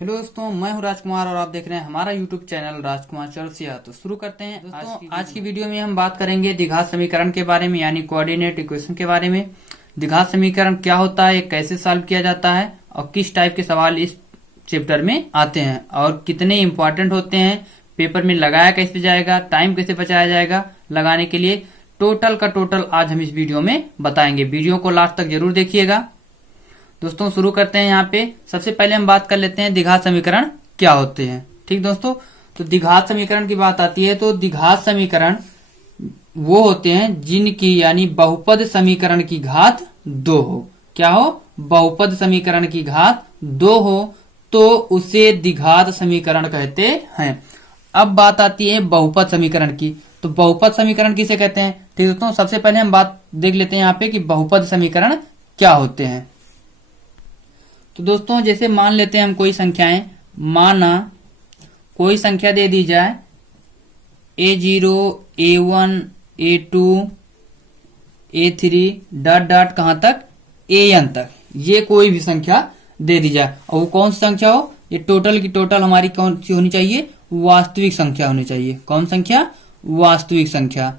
Hello दोस्तों, मैं हूं राजकुमार और आप देख रहे हैं हमारा यूट्यूब चैनल राजकुमार चौरसिया। तो शुरू करते हैं दोस्तों। आज की वीडियो में हम बात करेंगे द्विघात समीकरण के बारे में, यानी कोऑर्डिनेट इक्वेशन के बारे में। द्विघात समीकरण क्या होता है, कैसे सॉल्व किया जाता है और किस टाइप के सवाल इस चैप्टर में आते हैं और कितने इंपॉर्टेंट होते हैं, पेपर में लगाया कैसे जाएगा, टाइम कैसे बचाया जाएगा लगाने के लिए। टोटल का टोटल आज हम इस वीडियो में बताएंगे। वीडियो को लास्ट तक जरूर देखिएगा। दोस्तों शुरू करते हैं। यहाँ पे सबसे पहले हम बात कर लेते हैं द्विघात समीकरण क्या होते हैं। ठीक दोस्तों, तो द्विघात समीकरण की बात आती है तो द्विघात समीकरण वो होते हैं जिनकी यानी बहुपद समीकरण की घात 2 हो। क्या हो? बहुपद समीकरण की घात 2 हो तो उसे द्विघात समीकरण कहते हैं। अब बात आती है बहुपद समीकरण की। तो बहुपद समीकरण किसे कहते हैं? ठीक दोस्तों, सबसे पहले हम बात देख लेते हैं यहाँ पे कि बहुपद समीकरण क्या होते हैं। तो दोस्तों जैसे मान लेते हैं हम कोई संख्याएं, माना कोई संख्या दे दी जाए A0, A1, A2, A3 dot dot कहां तक, AN तक, ये कोई भी संख्या दे दी जाए और वो कौन सी संख्या हो, ये टोटल की टोटल हमारी कौन सी होनी चाहिए, वास्तविक संख्या होनी चाहिए। कौन संख्या? वास्तविक संख्या।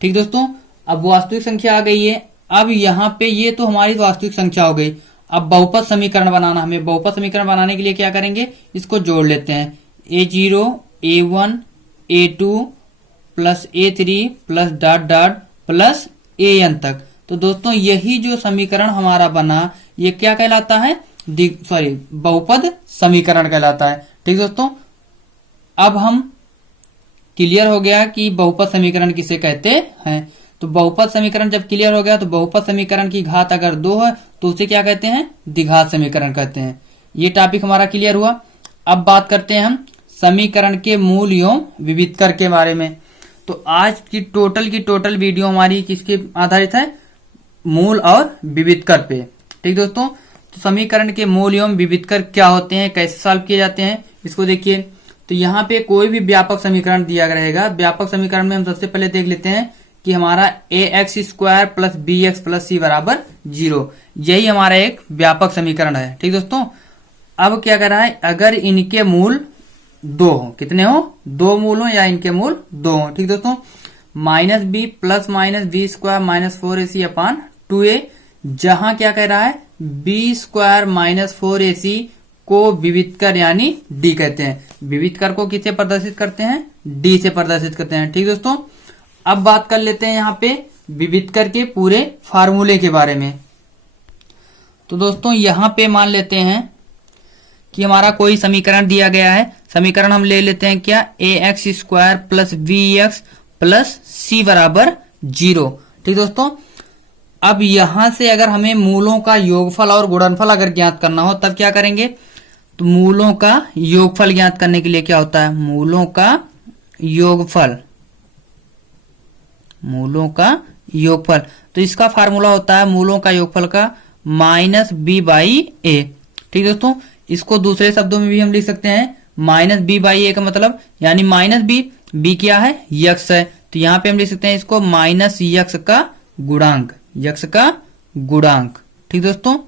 ठीक दोस्तों, अब वास्तविक संख्या आ गई है। अब यहाँ पे ये तो हमारी वास्तविक संख्या हो गई। अब बहुपद समीकरण बनाना, हमें बहुपद समीकरण बनाने के लिए क्या करेंगे, इसको जोड़ लेते हैं। A0, A1, A2 plus A3 plus dot dot plus AN तक। तो दोस्तों यही जो समीकरण हमारा बना ये क्या कहलाता है, बहुपद समीकरण कहलाता है। ठीक दोस्तों, अब हम क्लियर हो गया कि बहुपद समीकरण किसे कहते हैं। तो बहुपद समीकरण जब क्लियर हो गया तो बहुपद समीकरण की घात अगर 2 है तो उसे क्या कहते हैं, द्विघात समीकरण कहते हैं। ये टॉपिक हमारा क्लियर हुआ। अब बात करते हैं हम समीकरण के मूल एवं विविधकर के बारे में। तो आज की टोटल वीडियो हमारी किसके आधारित है, मूल और विविधकर पे। ठीक दोस्तों, तो समीकरण के मूल एवं विविधकर क्या होते हैं, कैसे सॉल्व किए जाते हैं, इसको देखिए। तो यहाँ पे कोई भी व्यापक समीकरण दिया रहेगा। व्यापक समीकरण में हम सबसे पहले देख लेते हैं कि हमारा ax² plus bx plus c बराबर 0, यही हमारा एक व्यापक समीकरण है। ठीक दोस्तों, अब क्या कर रहा है, अगर इनके मूल 2 हो, कितने हो, 2 मूल हो या इनके मूल 2 हो। ठीक दोस्तों, -b plus -b² minus 4ac अपान 2a, जहां क्या कह रहा है, b² माइनस 4ac को विविधकर यानी d कहते हैं। विविधकर को किससे प्रदर्शित करते हैं, d से प्रदर्शित करते हैं। ठीक दोस्तों, अब बात कर लेते हैं यहाँ पे विविधकर के पूरे फार्मूले के बारे में। तो दोस्तों यहाँ पे मान लेते हैं कि हमारा कोई समीकरण दिया गया है। समीकरण हम ले लेते हैं क्या, ax² plus bx plus c बराबर 0। ठीक दोस्तों, अब यहां से अगर हमें मूलों का योगफल और गुणनफल अगर ज्ञात करना हो तब क्या करेंगे, तो मूलों का योगफल ज्ञात करने के लिए क्या होता है, मूलों का योगफल। तो इसका फार्मूला होता है मूलों का योगफल का -b/a। ठीक दोस्तों, इसको दूसरे शब्दों में भी हम लिख सकते हैं -b/a का मतलब यानी -b क्या है, यक्स है, तो यहाँ पे हम लिख सकते हैं इसको माइनस यक्स का गुणांक। ठीक दोस्तों,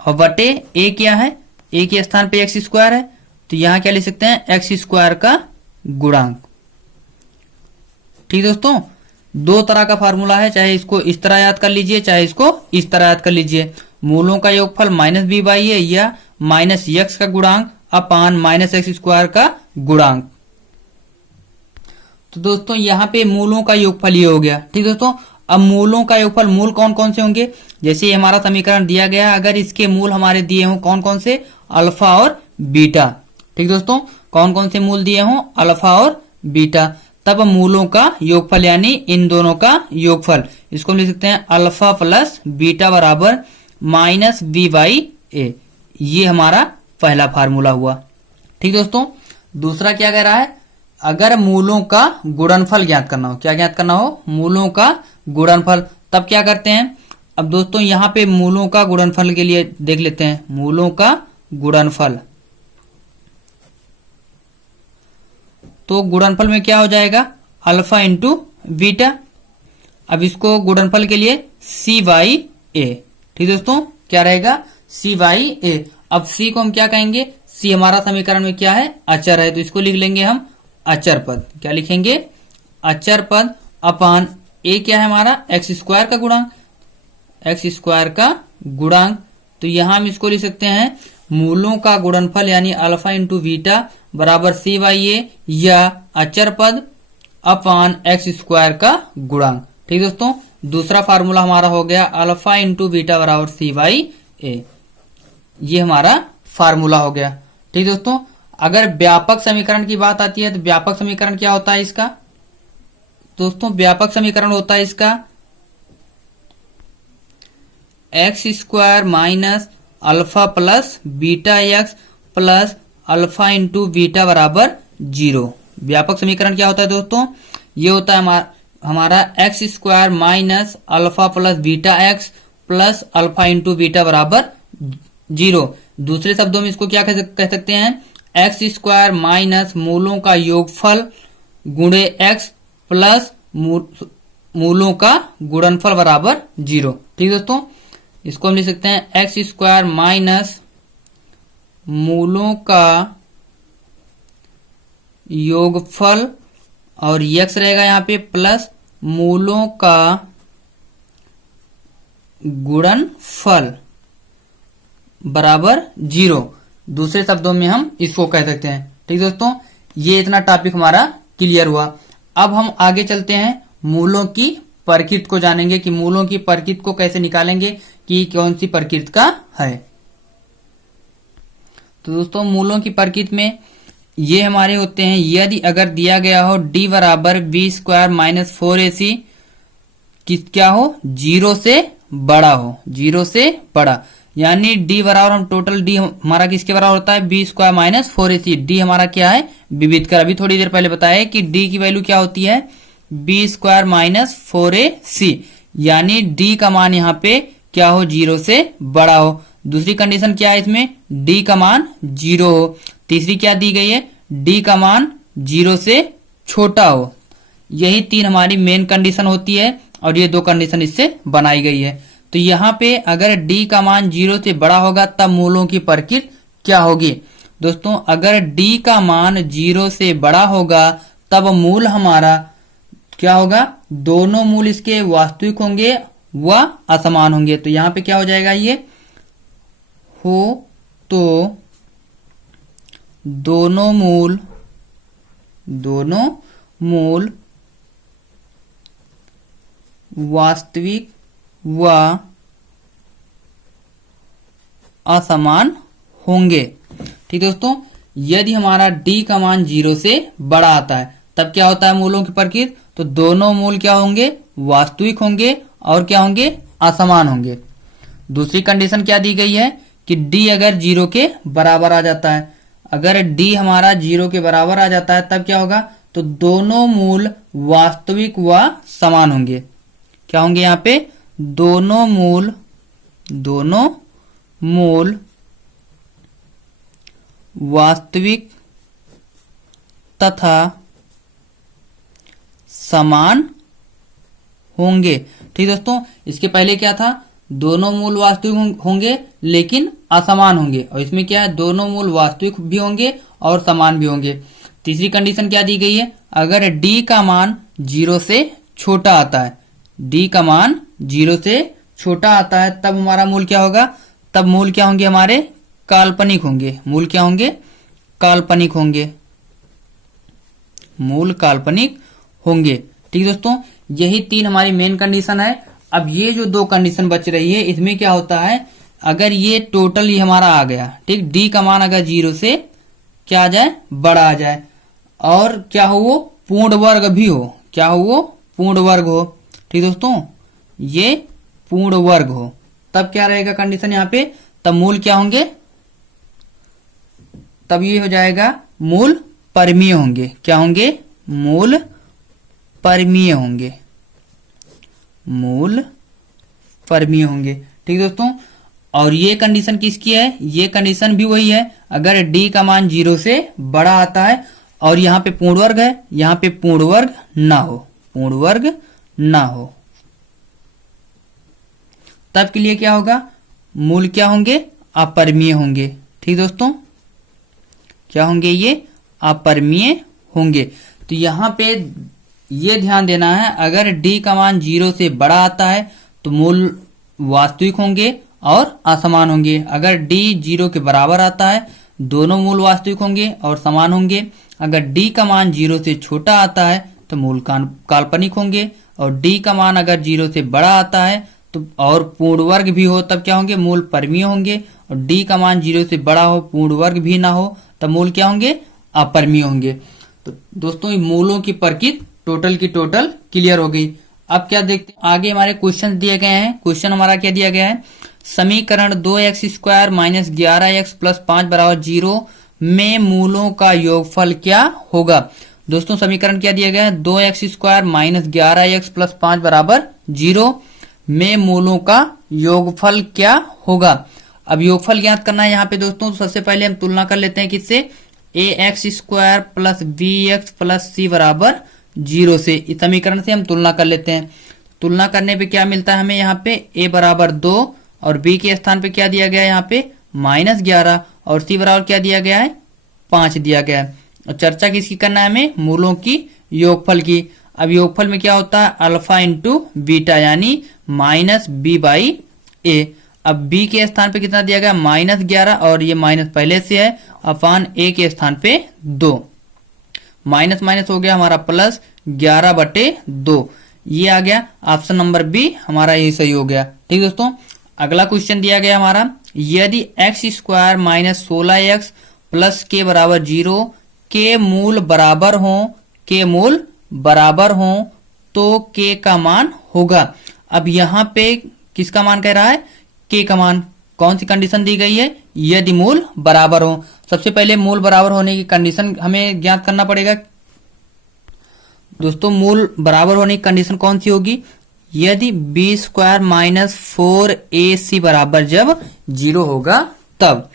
और बटे a क्या है, a के स्थान पे x² है, तो यहाँ क्या लिख सकते हैं, x² का गुणांक। ठीक दोस्तों, 2 तरह का फार्मूला है, चाहे इसको इस तरह याद कर लीजिए चाहे इसको इस तरह याद कर लीजिए। मूलों का योगफल -b/a या माइनस यक्स का गुणांक अपान -x² का गुणांक। तो दोस्तों यहाँ पे मूलों का योगफल ये हो गया। ठीक दोस्तों, अब मूलों का योगफल, मूल कौन कौन से होंगे, जैसे हमारा समीकरण दिया गया है, अगर इसके मूल हमारे दिए हों कौन कौन से, अल्फा और बीटा। ठीक दोस्तों, कौन कौन से मूल दिए हों, अल्फा और बीटा, तब मूलों का योगफल यानी इन दोनों का योगफल, इसको हम लिख सकते हैं अल्फा प्लस बीटा बराबर -b/a। ये हमारा पहला फार्मूला हुआ। ठीक दोस्तों, दूसरा क्या कह रहा है, अगर मूलों का गुणनफल ज्ञात करना हो, क्या ज्ञात करना हो, मूलों का गुणनफल, तब क्या करते हैं। अब दोस्तों यहाँ पे मूलों का गुणनफल के लिए देख लेते हैं, मूलों का गुणनफल। तो गुणनफल में क्या हो जाएगा, अल्फा इंटू बीटा। अब इसको गुणनफल के लिए c/a। ठीक दोस्तों, क्या रहेगा, c/a। अब c को हम क्या कहेंगे, c सी हमारा समीकरण में क्या है, अचर है, तो इसको लिख लेंगे हम अचर पद। क्या लिखेंगे, अचर पद अपान ए क्या है हमारा, एक्स स्क्वायर का गुणांक, एक्स स्क्वायर का गुणांक। तो यहां हम इसको लिख सकते हैं मूलों का गुणनफल यानी अल्फा इंटू बीटा बराबर सी बाई ए, या अचर पद अपान एक्स स्क्वायर का गुणांक। ठीक दोस्तों, दूसरा फार्मूला हमारा हो गया अल्फा इंटू बीटा बराबर सी बाई ए, ये हमारा फार्मूला हो गया। ठीक दोस्तों, अगर व्यापक समीकरण की बात आती है तो व्यापक समीकरण क्या होता है इसका, दोस्तों व्यापक समीकरण होता है इसका x square minus alpha plus beta x plus alpha into beta बराबर 0। व्यापक समीकरण क्या होता है दोस्तों, ये होता है हमारा x square minus alpha plus beta x plus alpha into beta बराबर 0। दूसरे शब्दों में इसको क्या कह सकते हैं, एक्स स्क्वायर माइनस मूलों का योगफल गुणे एक्स प्लस मूलों का गुणनफल बराबर 0। ठीक दोस्तों, इसको हम लिख सकते हैं एक्स स्क्वायर माइनस मूलों का योगफल और एक्स रहेगा यहाँ पे प्लस मूलों का गुणनफल बराबर 0। दूसरे शब्दों में हम इसको कह सकते हैं। ठीक दोस्तों, ये इतना टॉपिक हमारा क्लियर हुआ। अब हम आगे चलते हैं, मूलों की प्रकृति को जानेंगे कि मूलों की प्रकृति को कैसे निकालेंगे कि कौन सी प्रकृति का है। तो दोस्तों मूलों की प्रकृति में ये हमारे होते हैं, यदि अगर दिया गया हो d बराबर बी स्क्वायर माइनस 4ac क्या हो, 0 से बड़ा हो, 0 से बड़ा, यानी d बराबर हम टोटल d हमारा किसके बराबर होता है, B square minus 4ac। d हमारा क्या है, विविध कर, अभी थोड़ी देर पहले बताया कि d की वैल्यू क्या होती है, बी स्क्वायर माइनस 4ac, यानी d का मान यहाँ पे क्या हो, 0 से बड़ा हो। दूसरी कंडीशन क्या है इसमें, d का मान 0 हो। तीसरी क्या दी गई है, d का मान 0 से छोटा हो। यही तीन हमारी मेन कंडीशन होती है और ये दो कंडीशन इससे बनाई गई है। तो यहाँ पे अगर d का मान 0 से बड़ा होगा तब मूलों की प्रकृति क्या होगी दोस्तों, अगर d का मान 0 से बड़ा होगा तब मूल हमारा क्या होगा, दोनों मूल इसके वास्तविक होंगे व असमान होंगे। तो यहाँ पे क्या हो जाएगा, ये हो तो दोनों मूल वास्तविक व असमान होंगे। ठीक दोस्तों, यदि हमारा d का मान 0 से बड़ा आता है तब क्या होता है मूलों की प्रकृति, तो दोनों मूल क्या होंगे, वास्तविक होंगे और क्या होंगे, असमान होंगे। दूसरी कंडीशन क्या दी गई है कि d अगर 0 के बराबर आ जाता है, अगर d हमारा 0 के बराबर आ जाता है तब क्या होगा, तो दोनों मूल वास्तविक व समान होंगे। क्या होंगे यहाँ पे, दोनों मूल वास्तविक तथा समान होंगे। ठीक दोस्तों, इसके पहले क्या था, दोनों मूल वास्तविक होंगे लेकिन असमान होंगे, और इसमें क्या है, दोनों मूल वास्तविक भी होंगे और समान भी होंगे। तीसरी कंडीशन क्या दी गई है, अगर d का मान 0 से छोटा आता है, d का मान 0 से छोटा आता है तब हमारा मूल क्या होगा, तब मूल क्या होंगे, हमारे काल्पनिक होंगे। मूल क्या होंगे, काल्पनिक होंगे, मूल काल्पनिक होंगे। ठीक दोस्तों, यही तीन हमारी मेन कंडीशन है। अब ये जो दो कंडीशन बच रही है इसमें क्या होता है, अगर ये टोटल ही हमारा आ गया, ठीक, d का मान अगर 0 से क्या आ जाए, बड़ा आ जाए, और क्या हो, वो पूर्ण वर्ग भी हो, क्या हो, वो पूर्ण वर्ग हो। ठीक दोस्तों, ये पूर्ण वर्ग हो तब क्या रहेगा कंडीशन यहाँ पे, तब मूल क्या होंगे, तब ये हो जाएगा मूल परमीय होंगे। क्या होंगे, मूल परमीय होंगे, मूल परमीय होंगे। ठीक दोस्तों, और ये कंडीशन किसकी है, ये कंडीशन भी वही है, अगर d का मान 0 से बड़ा आता है और यहाँ पे पूर्ण वर्ग है, यहाँ पे पूर्ण वर्ग ना हो, पूर्ण वर्ग ना हो, तब के लिए क्या होगा, मूल क्या होंगे, अपरमीय होंगे। ठीक दोस्तों, क्या होंगे, ये अपरिमेय होंगे। तो यहाँ पे ये ध्यान देना है, अगर डी का मान 0 से बड़ा आता है तो मूल वास्तविक होंगे और असमान होंगे। अगर डी 0 के बराबर आता है दोनों मूल वास्तविक होंगे और समान होंगे। अगर डी का मान 0 से छोटा आता है तो मूल काल्पनिक होंगे, और डी का मान अगर 0 से बड़ा आता है तो और पूर्ण वर्ग भी हो तब क्या होंगे, मूल परिमेय होंगे। और डी का मान 0 से बड़ा हो, पूर्ण वर्ग भी ना हो, तब मूल क्या होंगे, अपरिमेय होंगे। तो दोस्तों ये मूलों की प्रकृति टोटल की टोटल क्लियर हो गई। अब क्या देखते हैं, आगे हमारे क्वेश्चन दिए गए हैं। क्वेश्चन हमारा क्या दिया गया है, समीकरण 2x² माइनस 11x प्लस 5 बराबर 0 में मूलों का योगफल क्या होगा। दोस्तों समीकरण क्या दिया गया है, 2x² माइनस 11x प्लस 5 बराबर 0 में मूलों का योगफल क्या होगा। अब योगफल ज्ञात करना है यहाँ पे दोस्तों। तो सबसे पहले हम तुलना कर लेते हैं किससे, ax² plus bx plus c बराबर 0 से। इस समीकरण से हम तुलना कर लेते हैं। तुलना करने पे क्या मिलता है हमें, यहाँ पे a बराबर 2 और b के स्थान पे क्या दिया गया है, यहाँ पे -11 और c बराबर क्या दिया गया है, 5 दिया गया है। और चर्चा किसकी करना है हमें, मूलों की योगफल की। अब योगफल में क्या होता है, अल्फा इंटू बीटा यानी -b/a। अब b के स्थान पे कितना दिया गया, -11 और ये माइनस पहले से है, अपान a के स्थान पे 2, माइनस माइनस हो गया हमारा प्लस 11/2। ये आ गया ऑप्शन नंबर बी, हमारा ये सही हो गया। ठीक दोस्तों, अगला क्वेश्चन दिया गया हमारा, यदि x² माइनस 16x प्लस के बराबर 0 के मूल बराबर हो तो k का मान होगा। अब यहाँ पे किसका मान कह रहा है, k का मान। कौन सी कंडीशन दी गई है, यदि मूल बराबर हो। सबसे पहले मूल बराबर होने की कंडीशन हमें ज्ञात करना पड़ेगा। दोस्तों मूल बराबर होने की कंडीशन कौन सी होगी, यदि b² माइनस 4ac बराबर जब 0 होगा तब।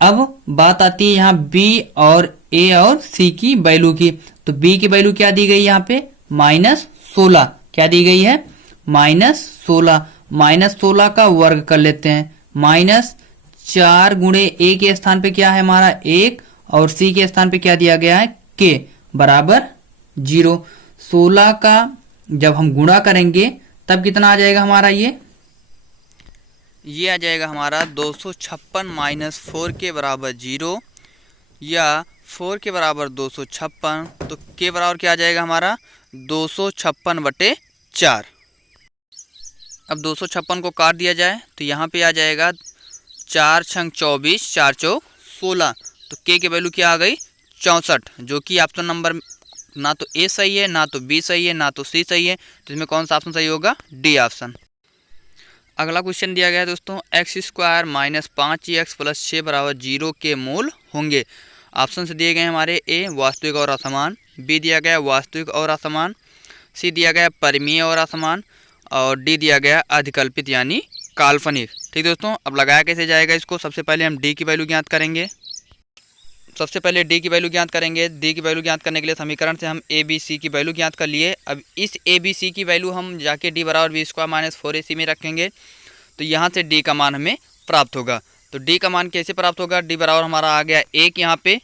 अब बात आती है यहाँ b और a और c की वैल्यू की। तो b की वैल्यू क्या दी गई यहाँ पे, -16। क्या दी गई है, -16। -16 का वर्ग कर लेते हैं, -4 गुणे a के स्थान पे क्या है हमारा 1 और c के स्थान पे क्या दिया गया है k बराबर 0। 16 का जब हम गुणा करेंगे तब कितना आ जाएगा हमारा, ये आ जाएगा हमारा 256 माइनस 4 के बराबर 0 या 4 के बराबर 256। तो के बराबर क्या आ जाएगा हमारा 256/4। अब 256 को काट दिया जाए तो यहाँ पे आ जाएगा 4 छंग 24, 4 चौ 16। तो के की वैल्यू क्या आ गई 64, जो कि ऑप्शन नंबर ना तो ए सही है, ना तो बी सही है, ना तो सी सही है। तो इसमें कौन सा ऑप्शन सही होगा, डी ऑप्शन। अगला क्वेश्चन दिया गया है दोस्तों, x² माइनस 5x प्लस 6 बराबर 0 के मूल होंगे। ऑप्शन से दिए गए हमारे ए वास्तविक और असमान, बी दिया गया वास्तविक और असमान, सी दिया गया परिमेय और असमान, और डी दिया गया अधिकल्पित यानी काल्पनिक। ठीक दोस्तों, अब लगाया कैसे जाएगा इसको, सबसे पहले हम डी की वैल्यू ज्ञात करेंगे। सबसे पहले डी की वैल्यू ज्ञात करेंगे। डी की वैल्यू ज्ञात करने के लिए समीकरण से हम ए बी सी की वैल्यू ज्ञात कर लिए। अब इस ए बी सी की वैल्यू हम जाके डी बराबर b² माइनस 4ac में रखेंगे तो यहाँ से डी का मान हमें प्राप्त होगा। तो डी का मान कैसे प्राप्त होगा, डी बराबर हमारा आ गया 1 यहाँ पे।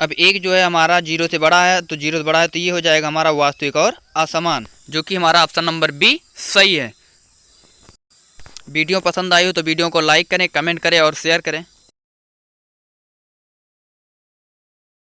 अब 1 जो है हमारा 0 से बड़ा है, तो 0 से बड़ा है तो ये हो जाएगा हमारा वास्तविक और असमान, जो कि हमारा ऑप्शन नंबर बी सही है। वीडियो पसंद आई हो तो वीडियो को लाइक करें, कमेंट करें और शेयर करें।